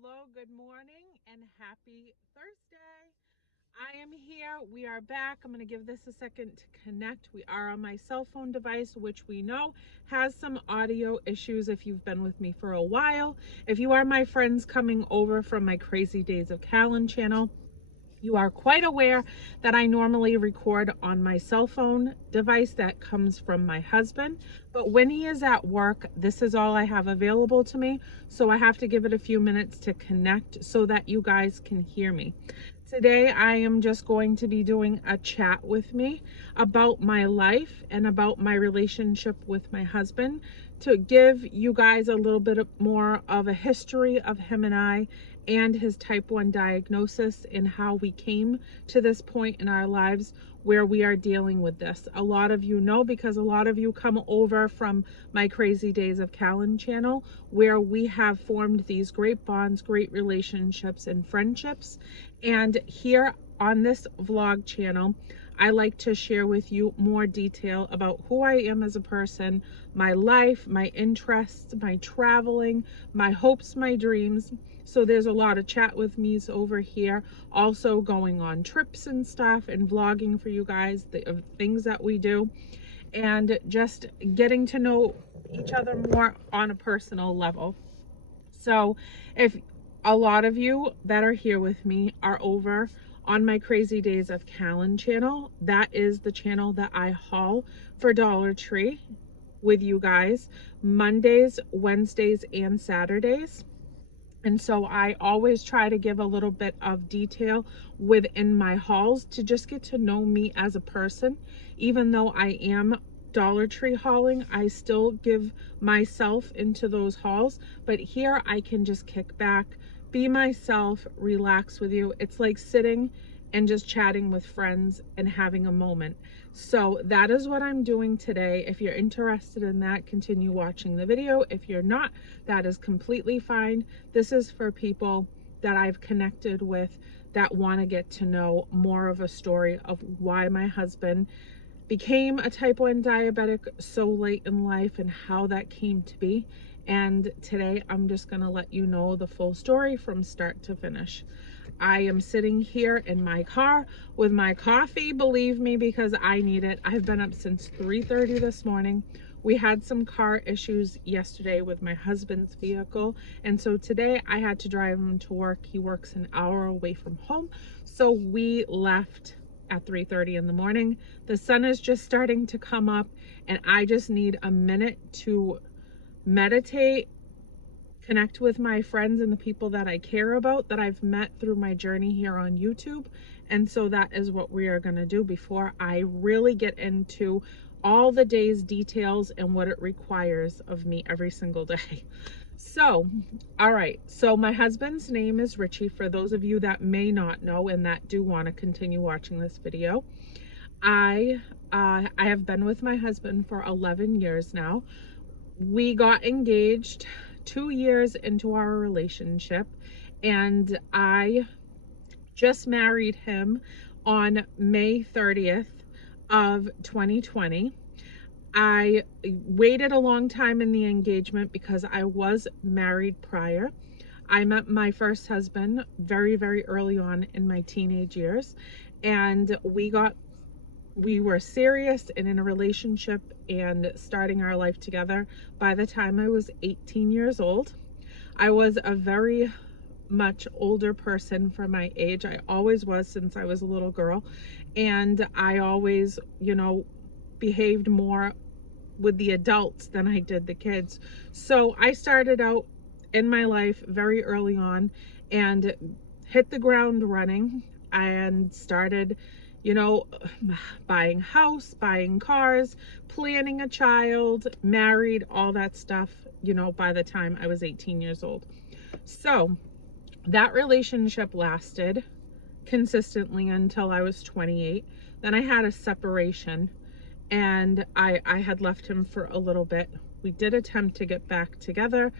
Hello, good morning, and happy Thursday. I am here. We are back. I'm going to give this a second to connect. We are on my cell phone device, which we know has some audio issues if you've been with me for a while. If you are my friends coming over from my Crazy Days of Callan channel, you are quite aware that I normally record on my cell phone device that comes from my husband. But when he is at work, this is all I have available to me. So I have to give it a few minutes to connect so that you guys can hear me. Today, I am just going to be doing a chat with me about my life and about my relationship with my husband to give you guys a little bit more of a history of him and his type 1 diagnosis and how we came to this point in our lives where we are dealing with this. A lot of you know because a lot of you come over from my Crazy Days of Callan channel where we have formed these great bonds, great relationships and friendships. And here on this vlog channel, I like to share with you more detail about who I am as a person, my life, my interests, my traveling, my hopes, my dreams. So there's a lot of chat with me's over here, also going on trips and stuff and vlogging for you guys, the things that we do, and just getting to know each other more on a personal level. So if a lot of you that are here with me are over on my Crazy Days of Callan channel, that is the channel that I haul for Dollar Tree with you guys Mondays, Wednesdays, and Saturdays. And so I always try to give a little bit of detail within my hauls to just get to know me as a person. Even though I am Dollar Tree hauling, I still give myself into those hauls. But here I can just kick back, be myself, relax with you. It's like sitting and just chatting with friends and having a moment. So that is what I'm doing today. If you're interested in that, continue watching the video. If you're not, that is completely fine. This is for people that I've connected with that want to get to know more of a story of why my husband became a type 1 diabetic so late in life and how that came to be. And today I'm just going to let you know the full story from start to finish. I am sitting here in my car with my coffee, believe me, because I need it. I've been up since 3:30 this morning. We had some car issues yesterday with my husband's vehicle, and so today I had to drive him to work. He works an hour away from home, so we left at 3:30 in the morning. The sun is just starting to come up, and I just need a minute to meditate, connect with my friends and the people that I care about that I've met through my journey here on YouTube. And so that is what we are going to do before I really get into all the day's details and what it requires of me every single day. So, all right. So my husband's name is Richie, for those of you that may not know and that do want to continue watching this video. I have been with my husband for 11 years now. We got engaged 2 years into our relationship, and I just married him on May 30th of 2020. I waited a long time in the engagement because I was married prior. I met my first husband very, very early on in my teenage years, and we were serious and in a relationship and starting our life together by the time I was 18 years old. I was a very much older person for my age. I always was since I was a little girl. And I always, behaved more with the adults than I did the kids. So I started out in my life very early on and hit the ground running and started buying house, buying cars, planning a child, married, all that stuff, by the time I was 18 years old. So that relationship lasted consistently until I was 28. Then I had a separation and I had left him for a little bit. We did attempt to get back together,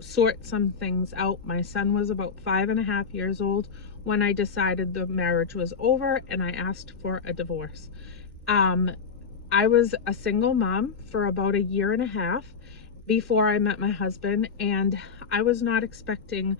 sort some things out. My son was about 5.5 years old when I decided the marriage was over and I asked for a divorce. I was a single mom for about 1.5 years before I met my husband, and I was not expecting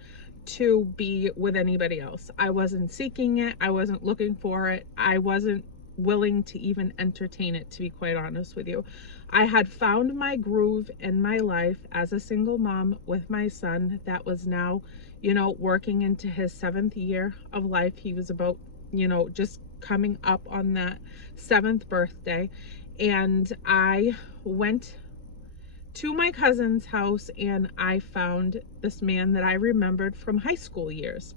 to be with anybody else. I wasn't seeking it. I wasn't looking for it. I wasn't willing to even entertain it, to be quite honest with you. I had found my groove in my life as a single mom with my son that was now, you know, working into his 7th year of life. He was about, you know, just coming up on that 7th birthday. And I went to my cousin's house and I found this man that I remembered from high school years.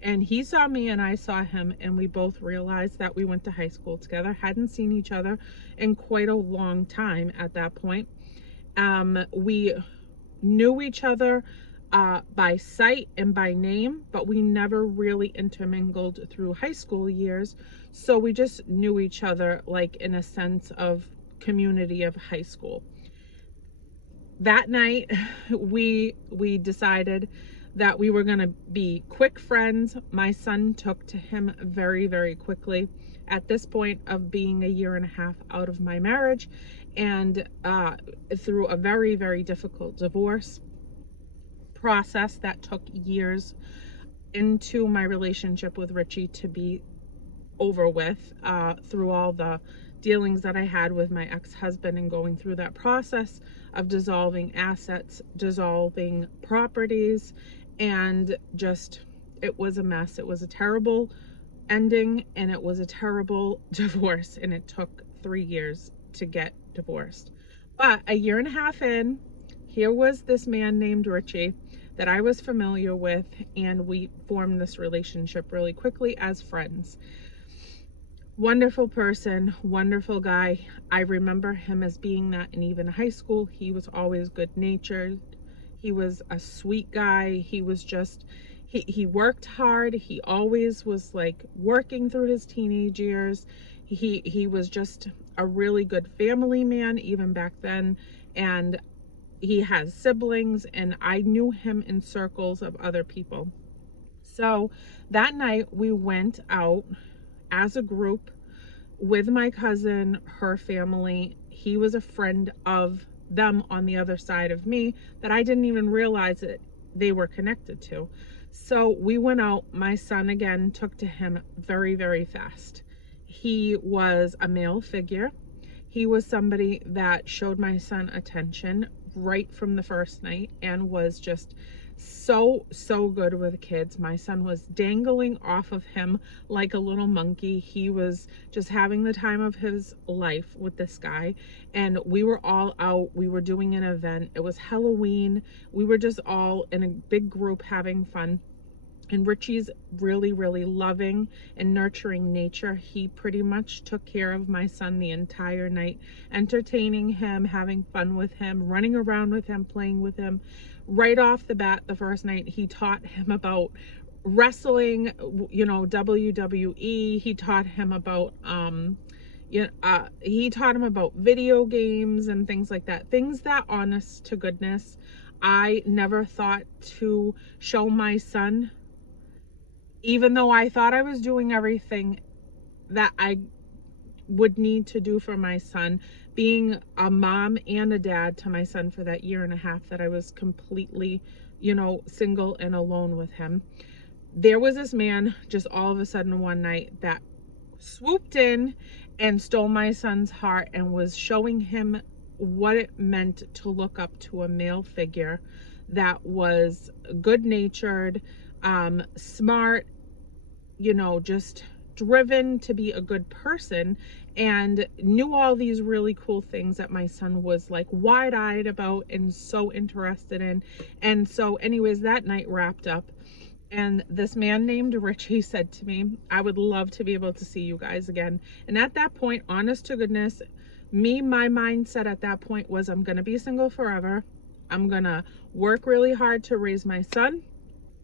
And he saw me and I saw him, and we both realized that we went to high school together, hadn't seen each other in quite a long time at that point. We knew each other by sight and by name, but we never really intermingled through high school years. So we just knew each other like in a sense of community of high school. That night, we decided that we were going to be quick friends. My son took to him very, very quickly at this point of being a year and a half out of my marriage, and through a very, very difficult divorce process that took years into my relationship with Richie to be over with, through all the dealings that I had with my ex-husband and going through that process of dissolving assets, dissolving properties, and just, it was a mess. It was a terrible ending, and it was a terrible divorce, and it took 3 years to get divorced. But a year and a half in, here was this man named Richie that I was familiar with, and we formed this relationship really quickly as friends. Wonderful person, wonderful guy. I remember him as being that, and even high school, he was always good-natured. He was a sweet guy. He was just, he worked hard. He always was like working through his teenage years. He was just a really good family man even back then. And he has siblings, and I knew him in circles of other people. So that night we went out as a group with my cousin, her family. He was a friend of them on the other side of me that I didn't even realize that they were connected to. So we went out. My son again took to him very, very fast. He was a male figure. He was somebody that showed my son attention right from the first night and was just so good with kids. My son was dangling off of him like a little monkey. He was just having the time of his life with this guy, and we were all out. We were doing an event. It was Halloween. We were just all in a big group having fun. And Richie's really, really loving and nurturing nature. He pretty much took care of my son the entire night, entertaining him, having fun with him, running around with him, playing with him. Right off the bat, the first night, he taught him about wrestling, you know, WWE. He taught him about, he taught him about video games and things like that. Things that, honest to goodness, I never thought to show my son. Even though I thought I was doing everything that I would need to do for my son, being a mom and a dad to my son for that year and a half that I was completely, you know, single and alone with him. There was this man just all of a sudden one night that swooped in and stole my son's heart and was showing him what it meant to look up to a male figure that was good-natured, smart, you know, just driven to be a good person, and knew all these really cool things that my son was like wide-eyed about and so interested in. And so anyways, that night wrapped up, and this man named Richie said to me, I would love to be able to see you guys again. And at that point, honest to goodness, my mindset at that point was, I'm gonna be single forever. I'm gonna work really hard to raise my son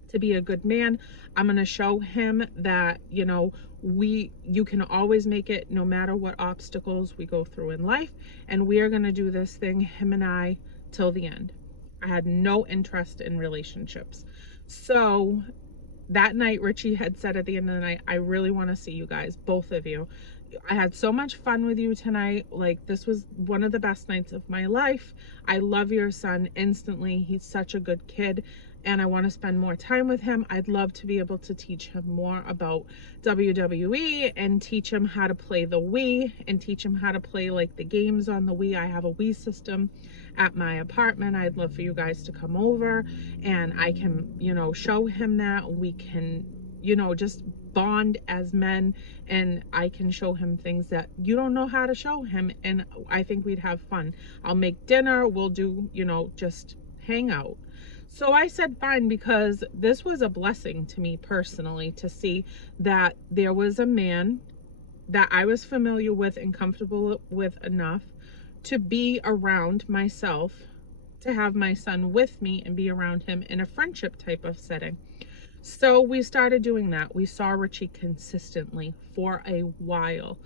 to be a good man. I'm gonna show him that, you know, you can always make it no matter what obstacles we go through in life, and we are gonna do this thing, him and I, till the end. I had no interest in relationships. So that night, Richie had said at the end of the night, I really want to see you guys, both of you. I had so much fun with you tonight. Like, this was one of the best nights of my life. I love your son instantly. He's such a good kid, and I want to spend more time with him. I'd love to be able to teach him more about WWE and teach him how to play the Wii and teach him how to play like the games on the Wii. I have a Wii system at my apartment. I'd love for you guys to come over and I can, you know, show him that. We can, you know, just bond as men, and I can show him things that you don't know how to show him, and I think we'd have fun. I'll make dinner, we'll do, you know, just hang out. So I said fine, because this was a blessing to me personally to see that there was a man that I was familiar with and comfortable with enough to be around myself, to have my son with me and be around him in a friendship type of setting. So we started doing that. We saw Richie consistently for a while,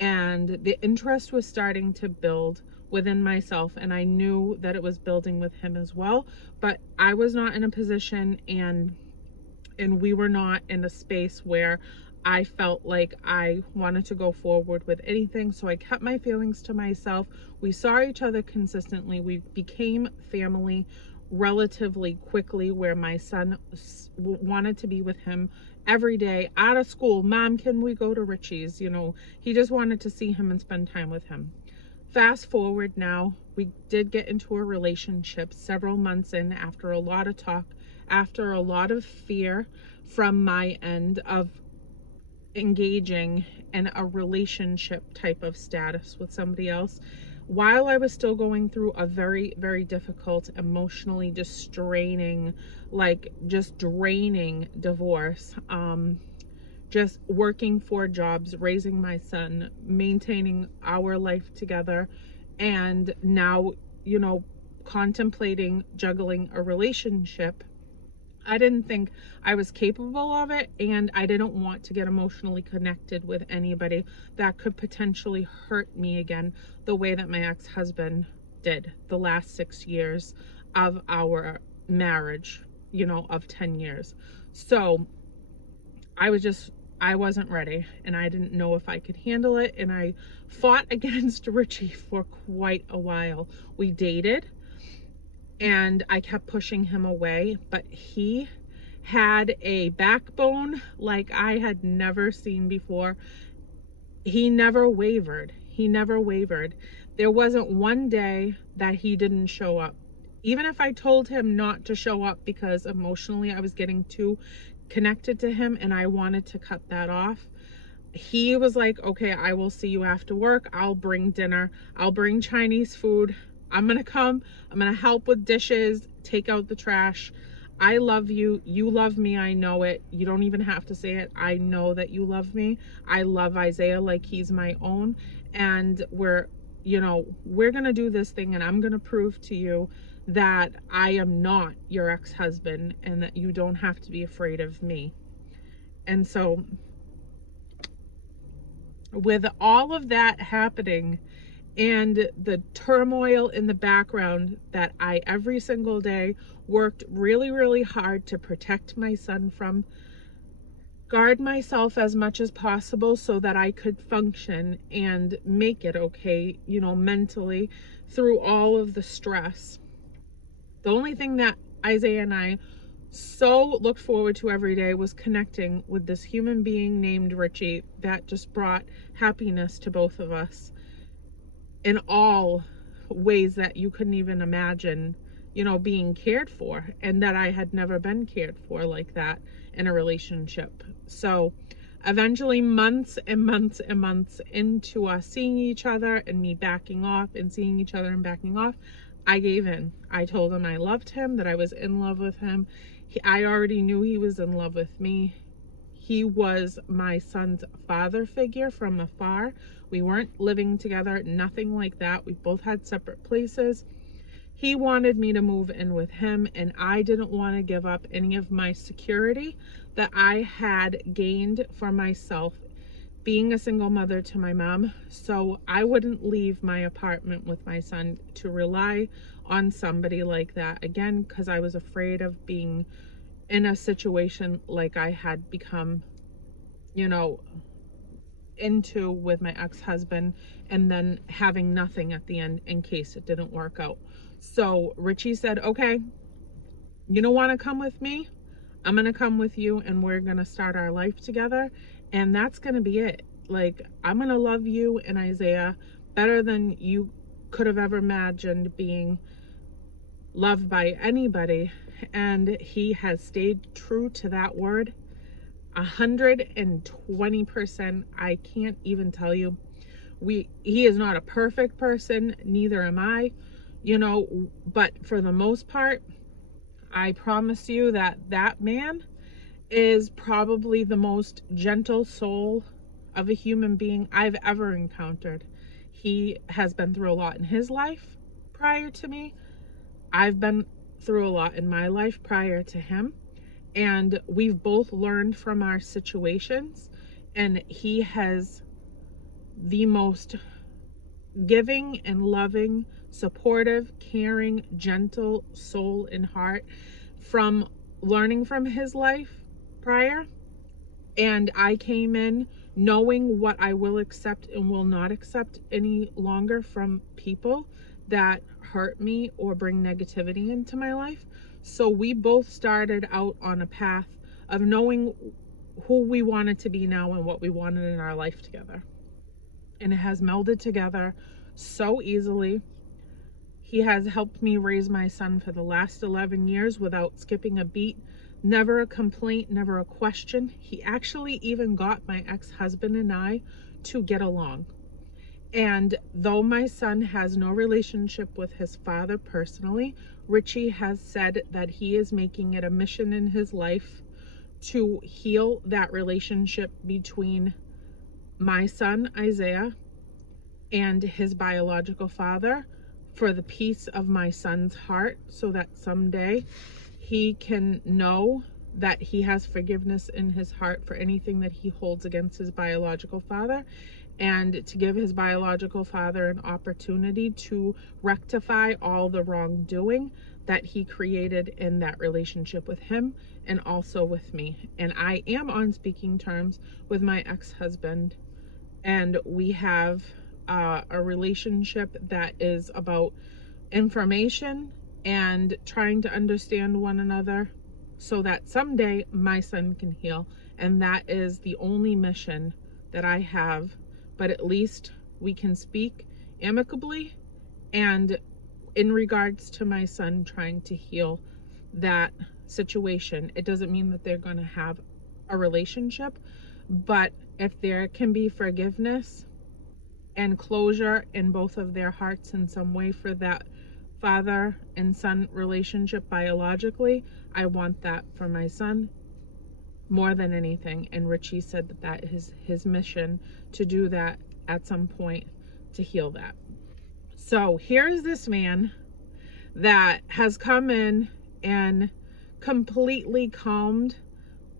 and the interest was starting to build within myself, and I knew that it was building with him as well, but I was not in a position and we were not in a space where I felt like I wanted to go forward with anything. So I kept my feelings to myself. We saw each other consistently. We became family relatively quickly, where my son wanted to be with him every day out of school. Mom, can we go to Richie's? You know, he just wanted to see him and spend time with him. Fast forward now, we did get into a relationship several months in, after a lot of talk, after a lot of fear from my end of engaging in a relationship type of status with somebody else, while I was still going through a very, very difficult, emotionally draining divorce, just working 4 jobs, raising my son, maintaining our life together, and now, you know, contemplating juggling a relationship. I didn't think I was capable of it, and I didn't want to get emotionally connected with anybody that could potentially hurt me again the way that my ex-husband did the last 6 years of our marriage, you know, of 10 years. So I wasn't ready, and I didn't know if I could handle it, and I fought against Richie for quite a while. We dated, and I kept pushing him away, but he had a backbone like I had never seen before. He never wavered. He never wavered. There wasn't one day that he didn't show up. Even if I told him not to show up because emotionally I was getting too connected to him and I wanted to cut that off, he was like, okay, I will see you after work. I'll bring dinner. I'll bring Chinese food. I'm gonna come, I'm gonna help with dishes, take out the trash. I love you, you love me, I know it. You don't even have to say it. I know that you love me. I love Isaiah like he's my own, and we're gonna do this thing, and I'm gonna prove to you that I am not your ex-husband and that you don't have to be afraid of me. And so with all of that happening, and the turmoil in the background that I every single day worked really, really hard to protect my son from, guard myself as much as possible so that I could function and make it okay, you know, mentally through all of the stress. The only thing that Isaiah and I so looked forward to every day was connecting with this human being named Richie that just brought happiness to both of us in all ways that you couldn't even imagine, you know, being cared for, and that I had never been cared for like that in a relationship. So eventually, months and months and months into us seeing each other and me backing off and seeing each other and backing off, I gave in. I told him I loved him, that I was in love with him. I already knew he was in love with me. He was my son's father figure from afar. We weren't living together, nothing like that. We both had separate places. He wanted me to move in with him, and I didn't want to give up any of my security that I had gained for myself being a single mother to my mom. So I wouldn't leave my apartment with my son to rely on somebody like that again, because I was afraid of being in a situation like I had become, you know, into with my ex-husband, and then having nothing at the end in case it didn't work out. So Richie said, okay, you don't want to come with me? I'm going to come with you, and we're going to start our life together. And that's going to be it. Like, I'm going to love you and Isaiah better than you could have ever imagined being loved by anybody. And he has stayed true to that word 120%. I can't even tell you. He is not a perfect person, neither am I, but for the most part, I promise you that that man is probably the most gentle soul of a human being I've ever encountered. He has been through a lot in his life prior to me. I've been through a lot in my life prior to him. And we've both learned from our situations. And he has the most giving and loving, supportive, caring, gentle soul and heart from learning from his life prior. And I came in knowing what I will accept and will not accept any longer from people that hurt me or bring negativity into my life. So we both started out on a path of knowing who we wanted to be now and what we wanted in our life together. And it has melded together so easily. He has helped me raise my son for the last 11 years without skipping a beat. Never a complaint, never a question. He actually even got my ex-husband and I to get along. And though my son has no relationship with his father personally, Richie has said that he is making it a mission in his life to heal that relationship between my son, Isaiah, and his biological father for the peace of my son's heart, so that someday he can know that he has forgiveness in his heart for anything that he holds against his biological father, and to give his biological father an opportunity to rectify all the wrongdoing that he created in that relationship with him and also with me. And I am on speaking terms with my ex-husband, and we have a relationship that is about information and trying to understand one another so that someday my son can heal. And that is the only mission that I have. But at least we can speak amicably, and in regards to my son trying to heal that situation, it doesn't mean that they're going to have a relationship, but if there can be forgiveness and closure in both of their hearts in some way for that father and son relationship biologically, I want that for my son more than anything. And Richie said that that is his mission, to do that at some point, to heal that. So here's this man that has come in and completely calmed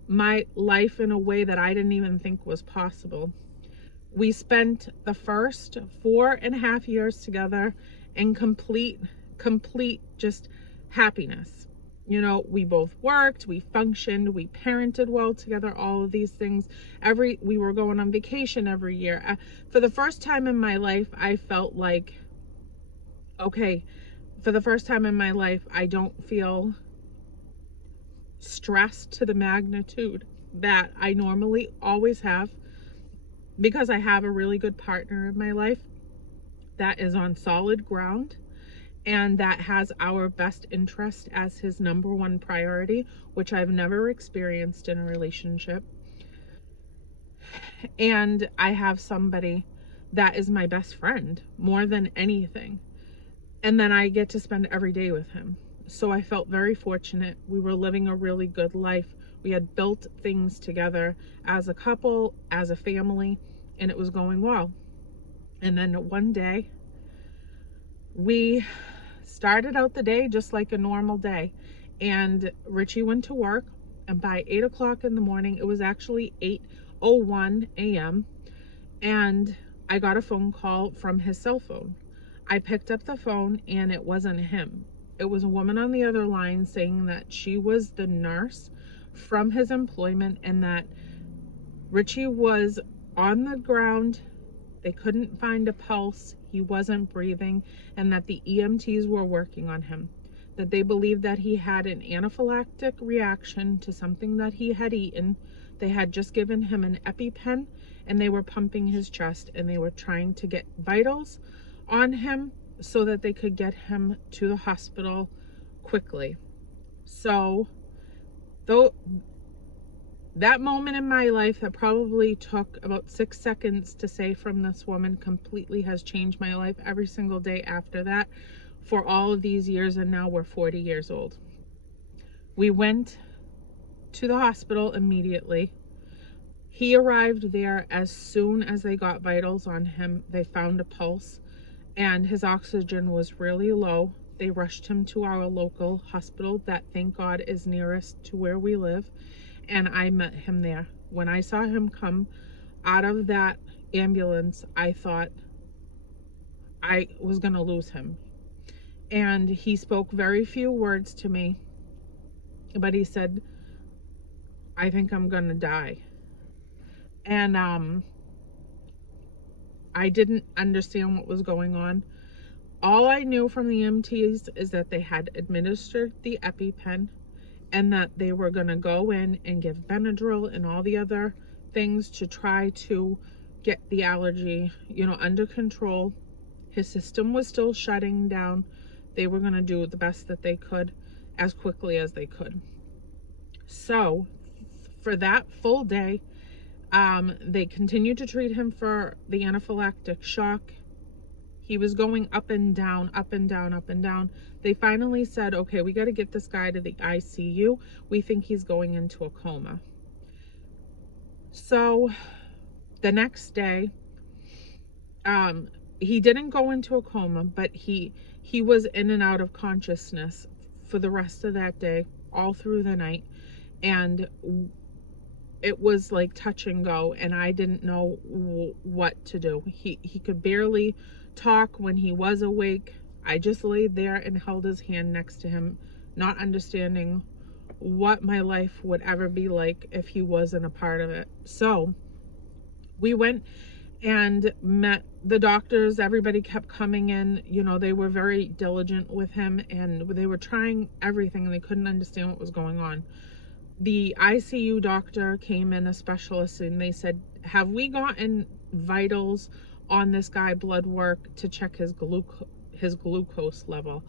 my life in a way that I didn't even think was possible. We spent the first 4.5 years together in complete just happiness. We both worked, we functioned, we parented well together, all of these things. We were going on vacation every year. For the first time in my life, I felt like, okay, for the first time in my life, I don't feel stressed to the magnitude that I normally always have, because I have a really good partner in my life that is on solid ground and that has our best interest as his number one priority, which I've never experienced in a relationship. And I have somebody that is my best friend more than anything. And then I get to spend every day with him. So I felt very fortunate. We were living a really good life. We had built things together as a couple, as a family, and it was going well. And then one day, we started out the day just like a normal day. And Richie went to work, and by 8 o'clock in the morning, it was actually 8:01 a.m. and I got a phone call from his cell phone. I picked up the phone, and it wasn't him. It was a woman on the other line saying that she was the nurse from his employment, and that Richie was on the ground. They couldn't find a pulse. He wasn't breathing, and that the EMTs were working on him. That they believed that he had an anaphylactic reaction to something that he had eaten. They had just given him an EpiPen, and they were pumping his chest, and they were trying to get vitals on him so that they could get him to the hospital quickly. So, though that moment in my life that probably took about 6 seconds to say from this woman completely has changed my life every single day after that for all of these years, and now we're 40 years old. We went to the hospital immediately. He arrived there as soon as they got vitals on him. They found a pulse, and his oxygen was really low. They rushed him to our local hospital that, thank God, is nearest to where we live, and I met him there. When I saw him come out of that ambulance, I thought I was going to lose him. And he spoke very few words to me, but he said, I think I'm going to die. And I didn't understand what was going on. All I knew from the EMTs is that they had administered the EpiPen, and that they were going to go in and give Benadryl and all the other things to try to get the allergy, under control. His system was still shutting down. They were going to do the best that they could as quickly as they could. So for that full day, they continued to treat him for the anaphylactic shock. He was going up and down, up and down, up and down. They finally said, okay, we got to get this guy to the ICU. We think he's going into a coma. So the next day, he didn't go into a coma, but he was in and out of consciousness for the rest of that day, all through the night. And it was like touch and go, and I didn't know what to do. He could barely talk when he was awake. I just laid there and held his hand next to him, not understanding what my life would ever be like if he wasn't a part of it. So we went and met the doctors. Everybody kept coming in. They were very diligent with him, and they were trying everything, and they couldn't understand what was going on. The ICU doctor came in, a specialist, and they said, have we gotten vitals on this guy, blood work to check his glucose level?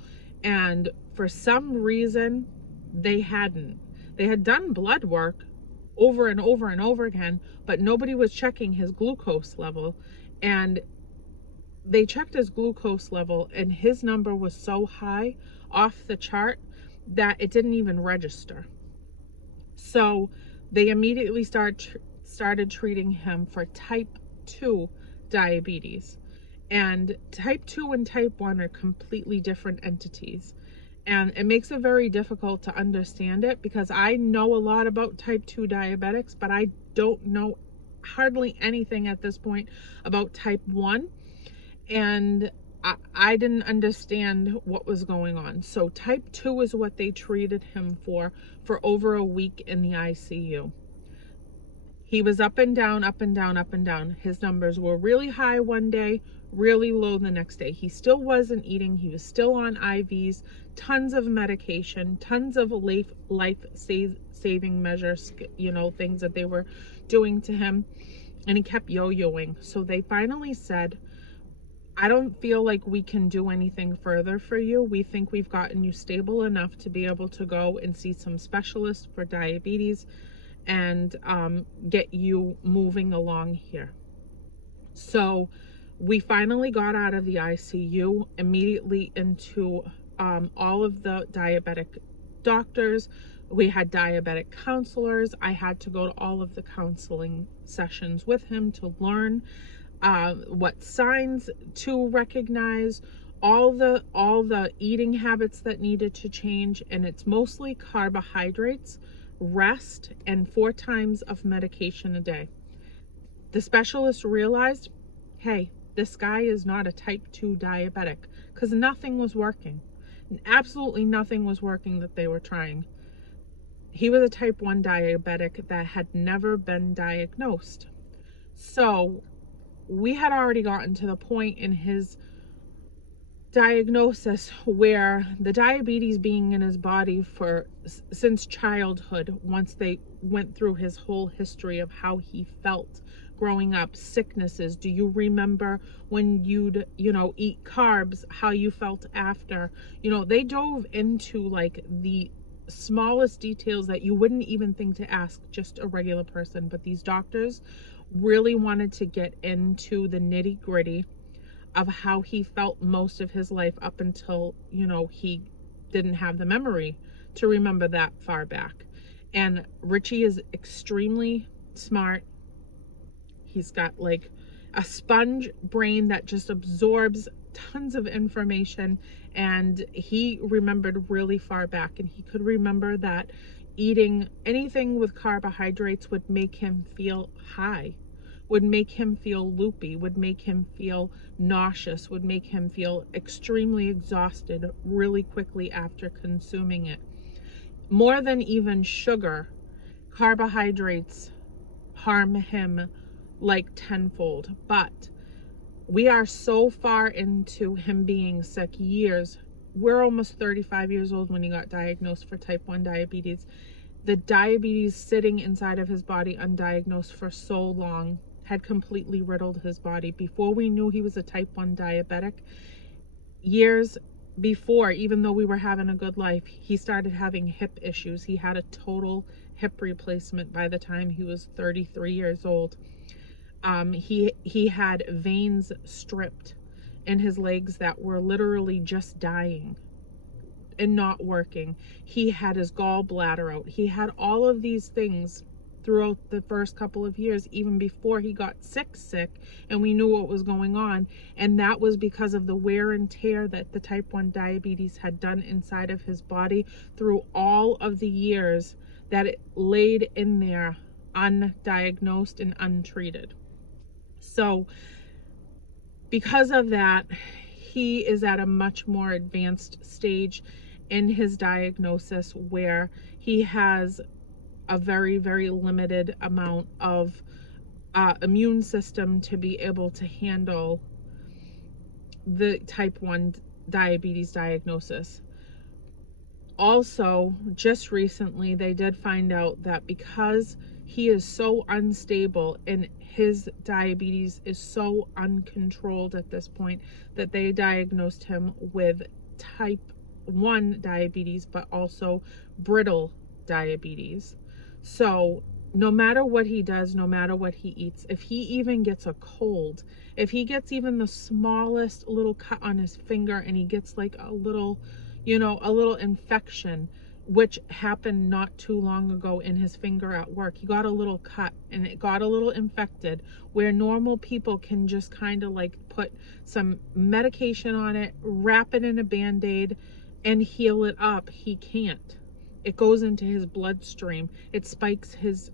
And for some reason, they hadn't. They had done blood work over and over and over again, but nobody was checking his glucose level. And they checked his glucose level, and his number was so high off the chart that it didn't even register. So they immediately started treating him for type 2 diabetes. And type 2 and type 1 are completely different entities. And it makes it very difficult to understand it, because I know a lot about type 2 diabetics, but I don't know hardly anything at this point about type 1. And I didn't understand what was going on. So type 2 is what they treated him for over a week in the ICU. He was up and down, up and down, up and down. His numbers were really high one day, really low the next day. He still wasn't eating. He was still on IVs, tons of medication, tons of life-saving measures, things that they were doing to him. And he kept yo-yoing. So they finally said, I don't feel like we can do anything further for you. We think we've gotten you stable enough to be able to go and see some specialists for diabetes and get you moving along here. So we finally got out of the ICU, immediately into all of the diabetic doctors. We had diabetic counselors. I had to go to all of the counseling sessions with him to learn what signs to recognize, all the eating habits that needed to change. And it's mostly carbohydrates, rest, and 4 times of medication a day. The specialist realized, hey, this guy is not a type 2 diabetic, because nothing was working. Absolutely nothing was working that they were trying. He was a type 1 diabetic that had never been diagnosed. So we had already gotten to the point in his diagnosis where the diabetes being in his body since childhood, once they went through his whole history of how he felt growing up, sicknesses, do you remember when you'd eat carbs, how you felt after, they dove into like the smallest details that you wouldn't even think to ask just a regular person. But these doctors really wanted to get into the nitty-gritty of how he felt most of his life up until, he didn't have the memory to remember that far back. And Richie is extremely smart. He's got like a sponge brain that just absorbs tons of information, and he remembered really far back, and he could remember that eating anything with carbohydrates would make him feel high, would make him feel loopy, would make him feel nauseous, would make him feel extremely exhausted really quickly after consuming it. More than even sugar, carbohydrates harm him like tenfold. But we are so far into him being sick, years. We're almost 35 years old when he got diagnosed for type 1 diabetes. The diabetes sitting inside of his body undiagnosed for so long had completely riddled his body. Before we knew he was a type 1 diabetic, years before, even though we were having a good life, he started having hip issues. He had a total hip replacement by the time he was 33 years old. He had veins stripped in his legs that were literally just dying and not working. He had his gallbladder out. He had all of these things throughout the first couple of years, even before he got sick, and we knew what was going on. And that was because of the wear and tear that the type 1 diabetes had done inside of his body through all of the years that it laid in there undiagnosed and untreated. So because of that, he is at a much more advanced stage in his diagnosis where he has a very, very limited amount of immune system to be able to handle the type 1 diabetes diagnosis. Also, just recently, they did find out that because he is so unstable and his diabetes is so uncontrolled at this point, that they diagnosed him with type 1 diabetes, but also brittle diabetes. So no matter what he does, no matter what he eats, if he even gets a cold, if he gets even the smallest little cut on his finger and he gets like a little infection, which happened not too long ago in his finger at work. He got a little cut and it got a little infected, where normal people can just kind of like put some medication on it, wrap it in a Band-Aid and heal it up. He can't. It goes into his bloodstream. It spikes his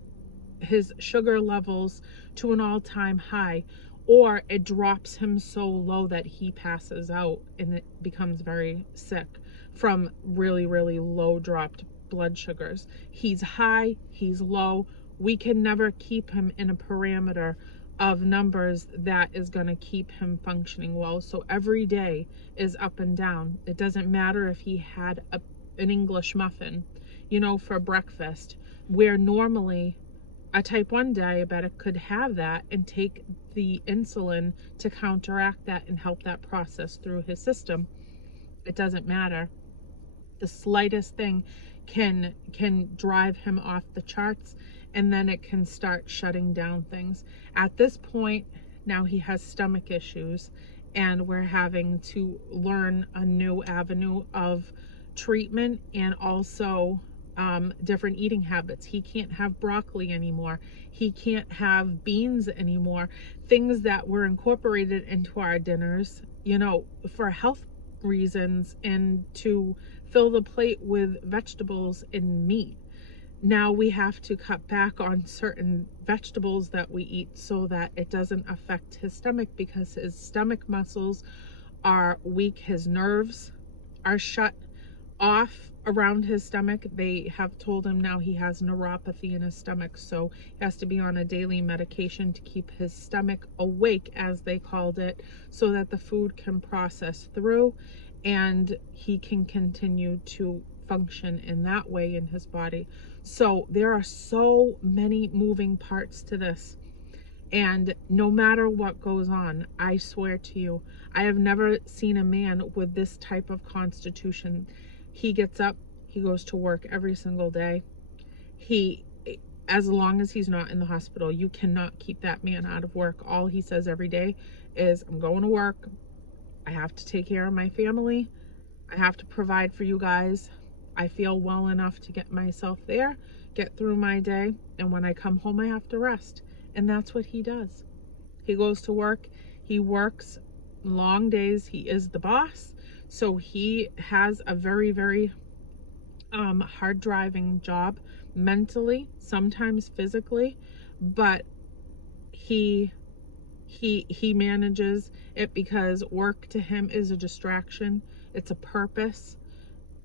sugar levels to an all-time high, or it drops him so low that he passes out and it becomes very sick from really, really low dropped blood sugars. He's high, he's low. We can never keep him in a parameter of numbers that is going to keep him functioning well. So every day is up and down. It doesn't matter if he had an English muffin, for breakfast, where normally a type 1 diabetic could have that and take the insulin to counteract that and help that process through his system. It doesn't matter. The slightest thing can drive him off the charts, and then it can start shutting down things. At this point, now he has stomach issues, and we're having to learn a new avenue of treatment and also different eating habits. He can't have broccoli anymore. He can't have beans anymore. Things that were incorporated into our dinners, for health reasons and to fill the plate with vegetables and meat. Now we have to cut back on certain vegetables that we eat so that it doesn't affect his stomach, because his stomach muscles are weak, his nerves are shut, off around his stomach. They have told him now he has neuropathy in his stomach, so he has to be on a daily medication to keep his stomach awake, as they called it, so that the food can process through and he can continue to function in that way in his body. So there are so many moving parts to this. And no matter what goes on, I swear to you, I have never seen a man with this type of constitution. He gets up, he goes to work every single day. As long as he's not in the hospital, you cannot keep that man out of work. All he says every day is, I'm going to work. I have to take care of my family. I have to provide for you guys. I feel well enough to get myself there, get through my day, and when I come home, I have to rest. And that's what he does. He goes to work, he works long days, he is the boss. So he has a very, very hard driving job mentally, sometimes physically, but he manages it because work to him is a distraction. It's a purpose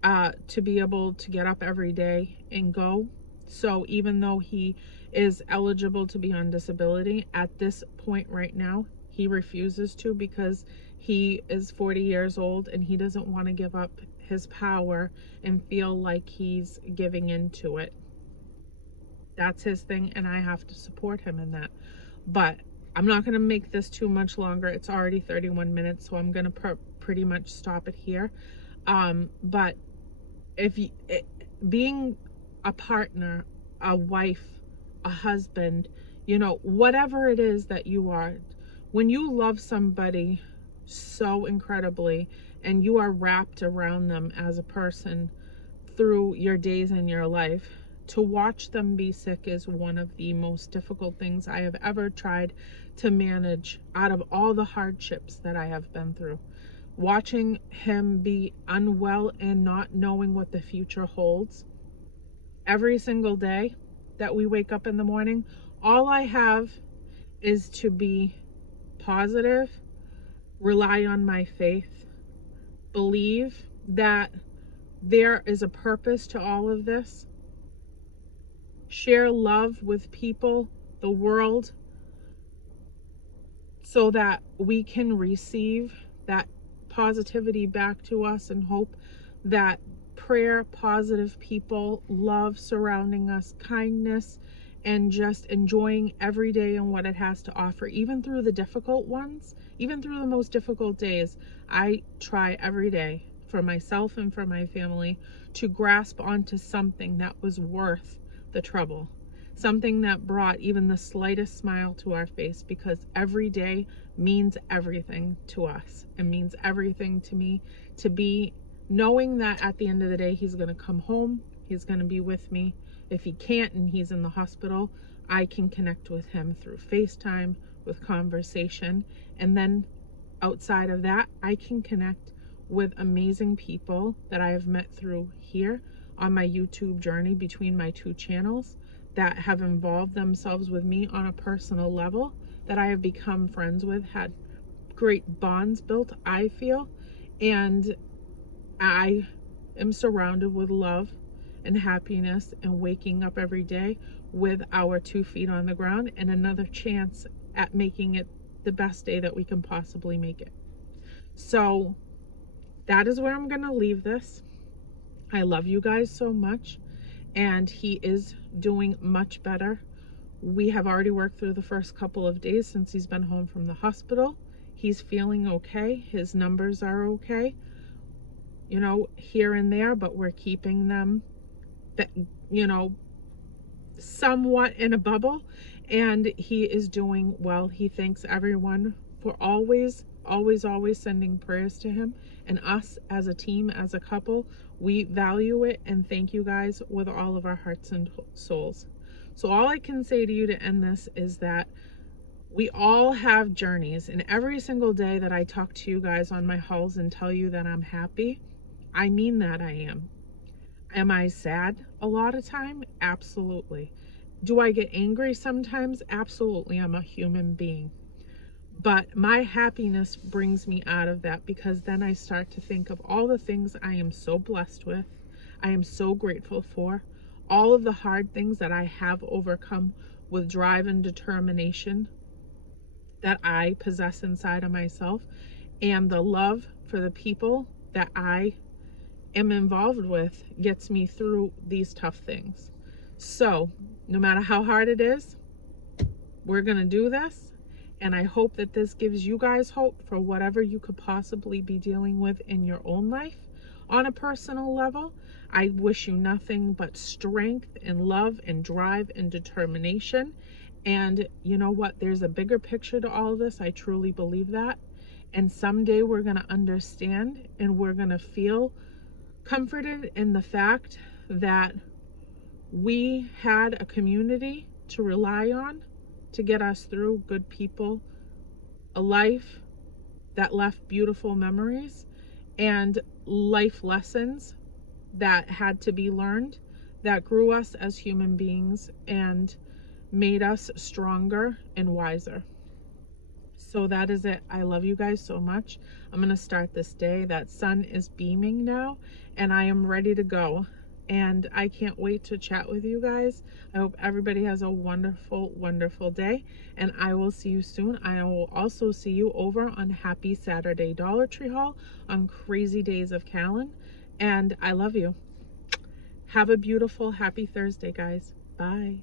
to be able to get up every day and go. So even though he is eligible to be on disability, at this point right now, he refuses to because he is 40 years old and he doesn't want to give up his power and feel like he's giving into it. That's his thing, and I have to support him in that. But I'm not going to make this too much longer. It's already 31 minutes, so I'm going to pretty much stop it here. But being a partner, a wife, a husband, whatever it is that you are, when you love somebody so incredibly and you are wrapped around them as a person through your days in your life, to watch them be sick is one of the most difficult things I have ever tried to manage out of all the hardships that I have been through. Watching him be unwell and not knowing what the future holds. Every single day that we wake up in the morning, all I have is to be positive, rely on my faith, believe that there is a purpose to all of this, share love with people, the world, so that we can receive that positivity back to us, and hope that prayer, positive people, love surrounding us, kindness, and just enjoying every day and what it has to offer, even through the difficult ones, even through the most difficult days. I try every day for myself and for my family to grasp onto something that was worth the trouble, something that brought even the slightest smile to our face, because every day means everything to us and means everything to me, to be knowing that at the end of the day, he's going to come home, he's going to be with me. If he can't and he's in the hospital, I can connect with him through FaceTime, with conversation. And then outside of that, I can connect with amazing people that I have met through here on my YouTube journey between my two channels, that have involved themselves with me on a personal level, that I have become friends with, had great bonds built, I feel. And I am surrounded with love and happiness, and waking up every day with our 2 feet on the ground and another chance at making it the best day that we can possibly make it. So that is where I'm going to leave this. I love you guys so much, and he is doing much better. We have already worked through the first couple of days since he's been home from the hospital. He's feeling okay. His numbers are okay, here and there, but we're keeping them, somewhat in a bubble, and he is doing well. He thanks everyone for always sending prayers to him, and us as a team, as a couple, we value it and thank you guys with all of our hearts and souls. So all I can say to you to end this is that we all have journeys, and every single day that I talk to you guys on my hauls and tell you that I'm happy, I mean that I am. Am I sad a lot of time? Absolutely. Do I get angry sometimes? Absolutely. I'm a human being. But my happiness brings me out of that, because then I start to think of all the things I am so blessed with, I am so grateful for, all of the hard things that I have overcome with drive and determination that I possess inside of myself, and the love for the people that I am involved with gets me through these tough things. So no matter how hard it is, we're gonna do this. And I hope that this gives you guys hope for whatever you could possibly be dealing with in your own life. On a personal level, I wish you nothing but strength and love and drive and determination. And you know what? There's a bigger picture to all of this. I truly believe that. And someday we're going to understand, and we're going to feel comforted in the fact that we had a community to rely on to get us through, good people, a life that left beautiful memories, and life lessons that had to be learned, that grew us as human beings and made us stronger and wiser. So that is it. I love you guys so much. I'm going to start this day. That sun is beaming now, and I am ready to go. And I can't wait to chat with you guys. I hope everybody has a wonderful, wonderful day. And I will see you soon. I will also see you over on Happy Saturday Dollar Tree Haul on Crazy Days of Callan. And I love you. Have a beautiful, happy Thursday, guys. Bye.